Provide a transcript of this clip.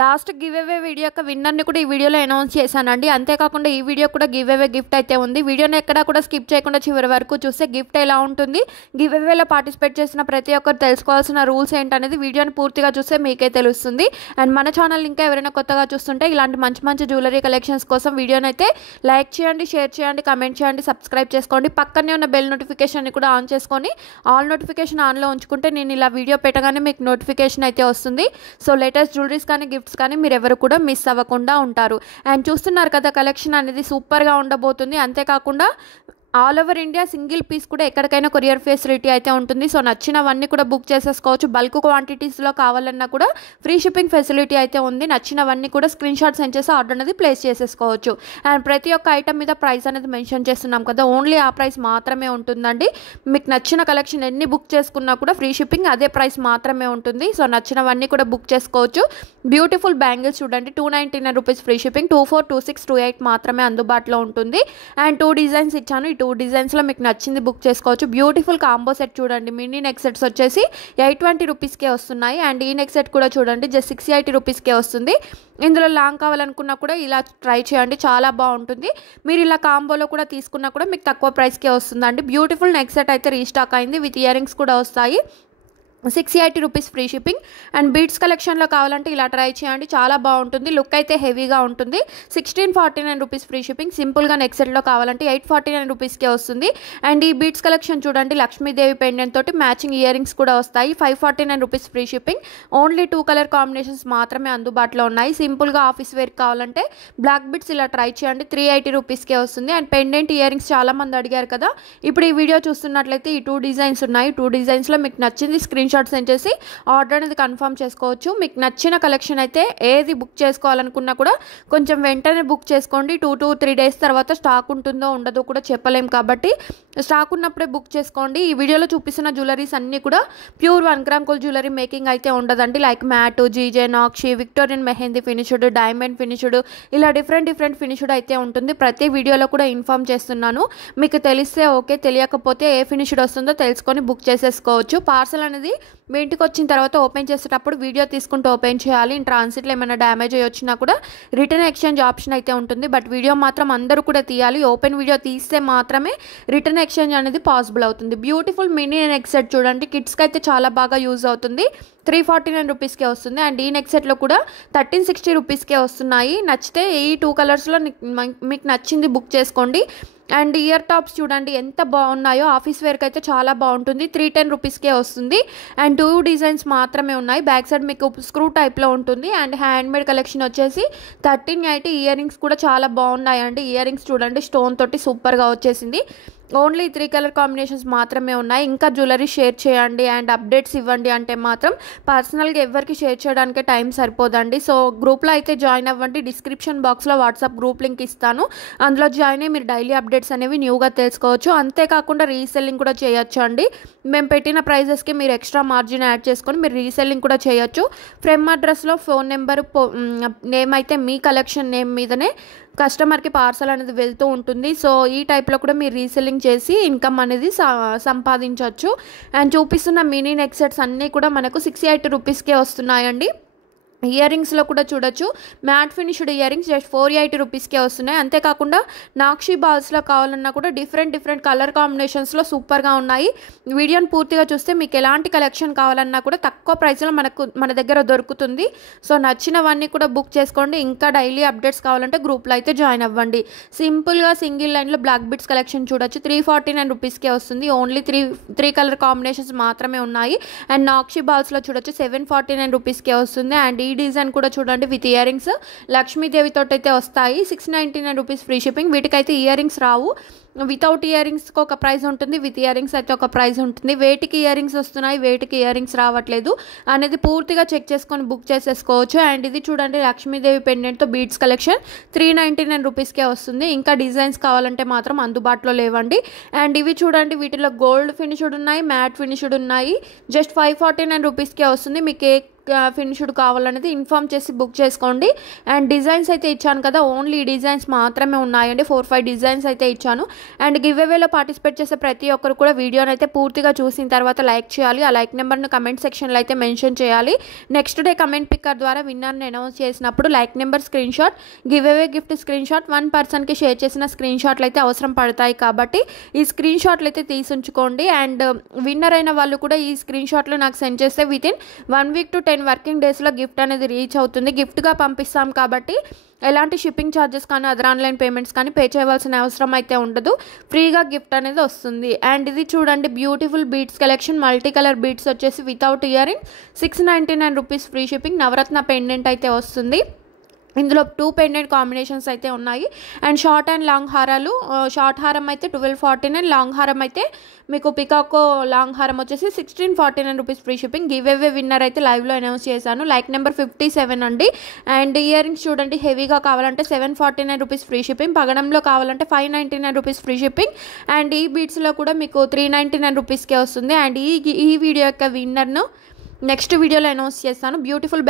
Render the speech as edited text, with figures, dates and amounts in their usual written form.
Last give away video యొక్క విన్నర్ని కూడా ఈ వీడియోలో అనౌన్స్ చేశానండి. అంతేకాకుండా ఈ వీడియో కూడా గివ్ అవే గిఫ్ట్ అయితే ఉంది. వీడియోని ఎక్కడా కూడా స్కిప్ చేయకుండా చివరి వరకు చూస్తే గిఫ్ట్ ఎలా ఉంటుంది, గివ్ అవేలో పార్టిసిపేట్ చేసిన ప్రతి ఒక్కరు తెలుసుకోవాల్సిన రూల్స్ ఏంటనేది వీడియోని పూర్తిగా చూస్తే మీకే తెలుస్తుంది. అండ్ మన ఛానల్ ఇంకా ఎవరైనా కొత్తగా చూస్తుంటే ఇలాంటి మంచి మంచి జ్యువెలరీ కలెక్షన్స్ కోసం వీడియోని అయితే లైక్ చేయండి, షేర్ చేయండి, కమెంట్ చేయండి, సబ్స్క్రైబ్ చేసుకోండి. పక్కనే ఉన్న బెల్ నోటిఫికేషన్ని కూడా ఆన్ చేసుకొని ఆల్ నోటిఫికేషన్ ఆన్లో ఉంచుకుంటే నేను ఇలా వీడియో పెట్టగానే మీకు నోటిఫికేషన్ అయితే వస్తుంది. సో లేటెస్ట్ జ్యువెలరీస్ కానీ గిఫ్ట్స్ కానీ మీరు ఎవరు కూడా మిస్ అవ్వకుండా ఉంటారు. అండ్ చూస్తున్నారు కదా, కలెక్షన్ అనేది సూపర్గా ఉండబోతుంది. అంతేకాకుండా all over India single piece కూడా ఎక్కడికైనా కొరియర్ ఫెసిలిటీ అయితే ఉంటుంది. సో నచ్చినవన్నీ కూడా బుక్ చేసేసుకోవచ్చు. బల్క్ క్వాంటిటీస్లో కావాలన్నా కూడా ఫ్రీ షిప్పింగ్ ఫెసిలిటీ అయితే ఉంది. నచ్చినవన్నీ కూడా స్క్రీన్ షాట్ సెండ్ చేసి ఆర్డర్ అనేది ప్లేస్ చేసేసుకోవచ్చు. అండ్ ప్రతి ఒక్క ఐటమ్ మీద ప్రైస్ అనేది మెన్షన్ చేస్తున్నాం కదా, ఓన్లీ ఆ ప్రైస్ మాత్రమే ఉంటుందండి. మీకు నచ్చిన కలెక్షన్ ఎన్ని బుక్ చేసుకున్నా కూడా ఫ్రీ షిప్పింగ్ అదే ప్రైస్ మాత్రమే ఉంటుంది. సో నచ్చినవన్నీ కూడా బుక్ చేసుకోవచ్చు. బ్యూటిఫుల్ బ్యాంగిల్స్ చూడండి, 299 రూపీస్ ఫ్రీ షిప్పింగ్, 24, 26, 28 మాత్రమే అందుబాటులో ఉంటుంది. అండ్ 2 డిజైన్స్ ఇచ్చాను. 2 డిజైన్స్లో మీకు నచ్చింది బుక్ చేసుకోవచ్చు. బ్యూటిఫుల్ కాంబో సెట్ చూడండి, మినీ నెక్ సెట్స్ వచ్చేసి 820 రూపీస్కే వస్తున్నాయి. అండ్ ఈ నెక్ సెట్ కూడా చూడండి జస్ట్ 680 రూపీస్కే వస్తుంది. ఇందులో లాంగ్ కావాలనుకున్నా కూడా ఇలా ట్రై చేయండి, చాలా బాగుంటుంది. మీరు ఇలా కాంబోలో కూడా తీసుకున్నా కూడా మీకు తక్కువ ప్రైస్కే వస్తుందండి. బ్యూటిఫుల్ నెక్ సెట్ అయితే రీస్టాక్ అయింది, విత్ ఇయర్ రింగ్స్ కూడా వస్తాయి. 680 rupees free shipping. And beads కలెక్షన్లో కావాలంటే ఇలా ట్రై చేయండి, చాలా బాగుంటుంది. లుక్ అయితే హెవీగా ఉంటుంది. 1649 రూపీస్ ఫ్రీ షిప్పింగ్. సింపుల్గా నెక్ సెట్లో కావాలంటే 849 రూపీస్కే వస్తుంది. అండ్ ఈ బీడ్స్ కలెక్షన్ చూడండి, లక్ష్మీదేవి పెండెంట్ తోటి మ్యాచింగ్ ఇయర్ రింగ్స్ కూడా వస్తాయి. 549 rupees free shipping. Only 2 colour combinations మాత్రమే అందుబాటులో ఉన్నాయి. సింపుల్గా ఆఫీస్ వేర్ కావాలంటే బ్లాక్ బీడ్స్ ఇలా ట్రై చేయండి, 380 రూపీస్కే వస్తుంది. అండ్ పెండెంట్ ఇయర్ రింగ్స్ చాలామంది అడిగారు కదా, ఇప్పుడు ఈ వీడియో చూస్తున్నట్లయితే ఈ 2 డిజైన్స్ ఉన్నాయి. 2 డిజైన్స్లో మీకు నచ్చింది స్క్రీన్ షాట్ సెండ్ చేసి ఆర్డర్ అనేది కన్ఫర్మ్ చేసుకోవచ్చు. మీకు నచ్చిన కలెక్షన్ అయితే ఏది బుక్ చేసుకోవాలనుకున్నా కూడా కొంచెం వెంటనే బుక్ చేసుకోండి. 2 to 3 డేస్ తర్వాత స్టాక్ ఉంటుందో ఉండదో కూడా చెప్పలేం, కాబట్టి స్టాక్ ఉన్నప్పుడే బుక్ చేసుకోండి. ఈ వీడియోలో చూపిస్తున్న జ్యువెలరీస్ అన్నీ కూడా pure 1 gram gold jewellery making అయితే ఉండదండి. Like matte, GJ, nakshi, Victorian mehndi finished, diamond finished, ఇలా డిఫరెంట్ ఫినిష్డ్ అయితే ఉంటుంది. ప్రతి వీడియోలో కూడా ఇన్ఫార్మ్ చేస్తున్నాను. మీకు తెలిస్తే ఓకే, తెలియకపోతే ఏ ఫినిష్డ్ వస్తుందో తెలుసుకొని బుక్ చేసేసుకోవచ్చు. పార్సల్ అనేది మీ ఇంటికి వచ్చిన తర్వాత ఓపెన్ చేసేటప్పుడు వీడియో తీసుకుంటూ ఓపెన్ చేయాలి. ఇన్ ట్రాన్సిట్లో ఏమైనా డ్యామేజ్ అయ్యి వచ్చినా కూడా రిటర్న్ ఎక్స్చేంజ్ ఆప్షన్ అయితే ఉంటుంది. బట్ వీడియో మాత్రం అందరూ కూడా తీయాలి. ఓపెన్ వీడియో తీస్తే మాత్రమే రిటర్న్ ఎక్స్చేంజ్ అనేది పాసిబుల్ అవుతుంది. బ్యూటిఫుల్ మినీ నెక్ సెట్ చూడండి, కిడ్స్కి అయితే చాలా బాగా యూజ్ అవుతుంది. 349 రూపీస్కే వస్తుంది. అండ్ ఈ నెక్ సెట్లో కూడా 1360 రూపీస్కే వస్తున్నాయి. నచ్చితే ఈ 2 కలర్స్లో మీకు నచ్చింది బుక్ చేసుకోండి. అండ్ ఇయర్ టాప్స్ చూడండి ఎంత బాగున్నాయో, ఆఫీస్ వేర్కి అయితే చాలా బాగుంటుంది. 310 రూపీస్కే వస్తుంది. అండ్ 2 డిజైన్స్ మాత్రమే ఉన్నాయి. బ్యాక్ సైడ్ మీకు స్క్రూ టైప్లో ఉంటుంది. అండ్ హ్యాండ్ మేడ్ కలెక్షన్ వచ్చేసి 1380. ఇయర్ రింగ్స్ కూడా చాలా బాగున్నాయండి. ఇయర్ రింగ్స్ చూడండి స్టోన్ తోటి సూపర్గా వచ్చేసింది. ఓన్లీ 3 కలర్ కాంబినేషన్స్ మాత్రమే ఉన్నాయి. ఇంకా జ్యువెలరీ షేర్ చేయండి అండ్ అప్డేట్స్ ఇవ్వండి అంటే మాత్రం పర్సనల్గా ఎవరికి షేర్ చేయడానికే టైం సరిపోదండి. సో గ్రూప్లో అయితే జాయిన్ అవ్వండి. డిస్క్రిప్షన్ బాక్స్లో వాట్సాప్ గ్రూప్ లింక్ ఇస్తాను, అందులో జాయిన్ అయ్యి మీరు డైలీ అప్డేట్స్ అనేవి న్యూగా తెలుసుకోవచ్చు. అంతేకాకుండా రీసెల్లింగ్ కూడా చేయొచ్చు అండి. మేము పెట్టిన ప్రైజెస్కి మీరు ఎక్స్ట్రా మార్జిన్ యాడ్ చేసుకొని మీరు రీసెల్లింగ్ కూడా చేయొచ్చు. ఫ్రేమ్ అడ్రస్లో ఫోన్ నెంబర్, నేమ్ అయితే మీ కలెక్షన్ నేమ్ మీదనే కస్టమర్కి పార్సల్ అనేది వెళ్తూ ఉంటుంది. సో ఈ టైప్లో కూడా మీరు రీసెల్లింగ్ చేసి ఇన్కమ్ అనేది సంపాదించవచ్చు. అండ్ చూపిస్తున్న మినీ నెక్ సెట్స్ అన్నీ కూడా మనకు 680 రూపీస్కే వస్తున్నాయండి. ఇయర్ రింగ్స్లో కూడా చూడొచ్చు, matte finished earrings just 480 రూపీస్కే వస్తున్నాయి. అంతేకాకుండా నాక్షి బాల్స్లో కావాలన్నా కూడా డిఫరెంట్ కలర్ కాంబినేషన్స్లో సూపర్గా ఉన్నాయి. వీడియోని పూర్తిగా చూస్తే మీకు ఎలాంటి కలెక్షన్ కావాలన్నా కూడా తక్కువ ప్రైస్లో మన దగ్గర దొరుకుతుంది. సో నచ్చినవన్నీ కూడా బుక్ చేసుకోండి. ఇంకా డైలీ అప్డేట్స్ కావాలంటే గ్రూప్లో అయితే జాయిన్ అవ్వండి. సింపుల్గా సింగిల్ లైన్లో బ్లాక్ బిట్స్ కలెక్షన్ చూడొచ్చు, 349 రూపీస్కే వస్తుంది. ఓన్లీ 3 కలర్ కాంబినేషన్స్ మాత్రమే ఉన్నాయి. అండ్ నాక్షి బాల్స్లో చూడొచ్చు 749 రూపీస్కే వస్తుంది. అండ్ ఈ డిజైన్ కూడా చూడండి విత్ ఇయర్ రింగ్స్ లక్ష్మీదేవి తోటి అయితే వస్తాయి. 699 రూపీస్ ఫ్రీ షిప్పింగ్. వీటికైతే ఇయర్ రింగ్స్ రావు. వితౌట్ ఇయర్ రింగ్స్కి ఒక ప్రైస్ ఉంటుంది, విత్ ఇయర్ రింగ్స్ అయితే ఒక ప్రైస్ ఉంటుంది. వేటికి ఇయర్ రింగ్స్ వస్తున్నాయి, వేటికి ఇయర్ రింగ్స్ రావట్లేదు అనేది పూర్తిగా చెక్ చేసుకొని బుక్ చేసేసుకోవచ్చు. అండ్ ఇది చూడండి లక్ష్మీదేవి పెండెంట్తో బీడ్స్ కలెక్షన్ 399 రూపీస్కే వస్తుంది. ఇంకా డిజైన్స్ కావాలంటే మాత్రం అందుబాటులో లేవండి. అండ్ ఇవి చూడండి, వీటిలో గోల్డ్ ఫినిష్డ్ ఉన్నాయి, మ్యాట్ ఫినిష్డ్ ఉన్నాయి. జస్ట్ 549 రూపీస్కే వస్తుంది. మీకు ఏ ఫినిష్డ్ కావాలనేది ఇన్ఫామ్ చేసి బుక్ చేసుకోండి. అండ్ డిజైన్స్ అయితే ఇచ్చాను కదా, ఓన్లీ డిజైన్స్ మాత్రమే ఉన్నాయండి. 4-5 డిజైన్స్ అయితే ఇచ్చాను. అండ్ గివ్ అవేలో పార్టిసిపేట్ చేసే ప్రతి ఒక్కరు కూడా వీడియోని అయితే పూర్తిగా చూసిన తర్వాత లైక్ చేయాలి. ఆ లైక్ నెంబర్ను కమెంట్ సెక్షన్లో అయితే మెన్షన్ చేయాలి. నెక్స్ట్ డే కమెంట్ పిక్కర్ ద్వారా విన్నర్ని అనౌన్స్ చేసినప్పుడు like number screen shot, give away gift screen shot, 1 పర్సన్కి షేర్ చేసిన స్క్రీన్ షాట్లు అయితే అవసరం పడతాయి. కాబట్టి ఈ స్క్రీన్ షాట్లు అయితే తీసుంచుకోండి. అండ్ విన్నర్ అయిన వాళ్ళు కూడా ఈ స్క్రీన్ షాట్లు నాకు సెండ్ చేస్తే వితిన్ 1 వీక్ to 10 వర్కింగ్ డేస్లో గిఫ్ట్ అనేది రీచ్ అవుతుంది. గిఫ్ట్గా పంపిస్తాం కాబట్టి ఎలాంటి షిప్పింగ్ ఛార్జెస్ కానీ అదర్ ఆన్లైన్ పేమెంట్స్ కానీ పే చేయవలసిన అవసరం అయితే ఉండదు. ఫ్రీగా గిఫ్ట్ అనేది వస్తుంది. అండ్ ఇది చూడండి, beautiful beads collection, multi colour beads వచ్చేసి without earring 699 rupees free shipping. Navratna pendant అయితే వస్తుంది. ఇందులో 2 పెండెంట్ కాంబినేషన్స్ అయితే ఉన్నాయి. అండ్ షార్ట్ అండ్ లాంగ్ హారాలు, షార్ట్ హారం అయితే 1249, లాంగ్ హారం అయితే మీకు పికాకో లాంగ్ హారం వచ్చేసి 1649 rupees free shipping. Give away winner అయితే లైవ్లో అనౌన్స్ చేశాను. లైక్ నెంబర్ 57 అండి. అండ్ ఇయర్ రింగ్స్ చూడండి, హెవీగా కావాలంటే 749 రూపీస్ ఫ్రీ షిప్పింగ్, పగడంలో కావాలంటే 599 రూపీస్ ఫ్రీ షిప్పింగ్. అండ్ ఈ బీట్స్లో కూడా మీకు 399 రూపీస్కే వస్తుంది. అండ్ ఈ వీడియో యొక్క విన్నర్ను నెక్స్ట్ వీడియోలో అనౌన్స్ చేస్తాను. బ్యూటిఫుల్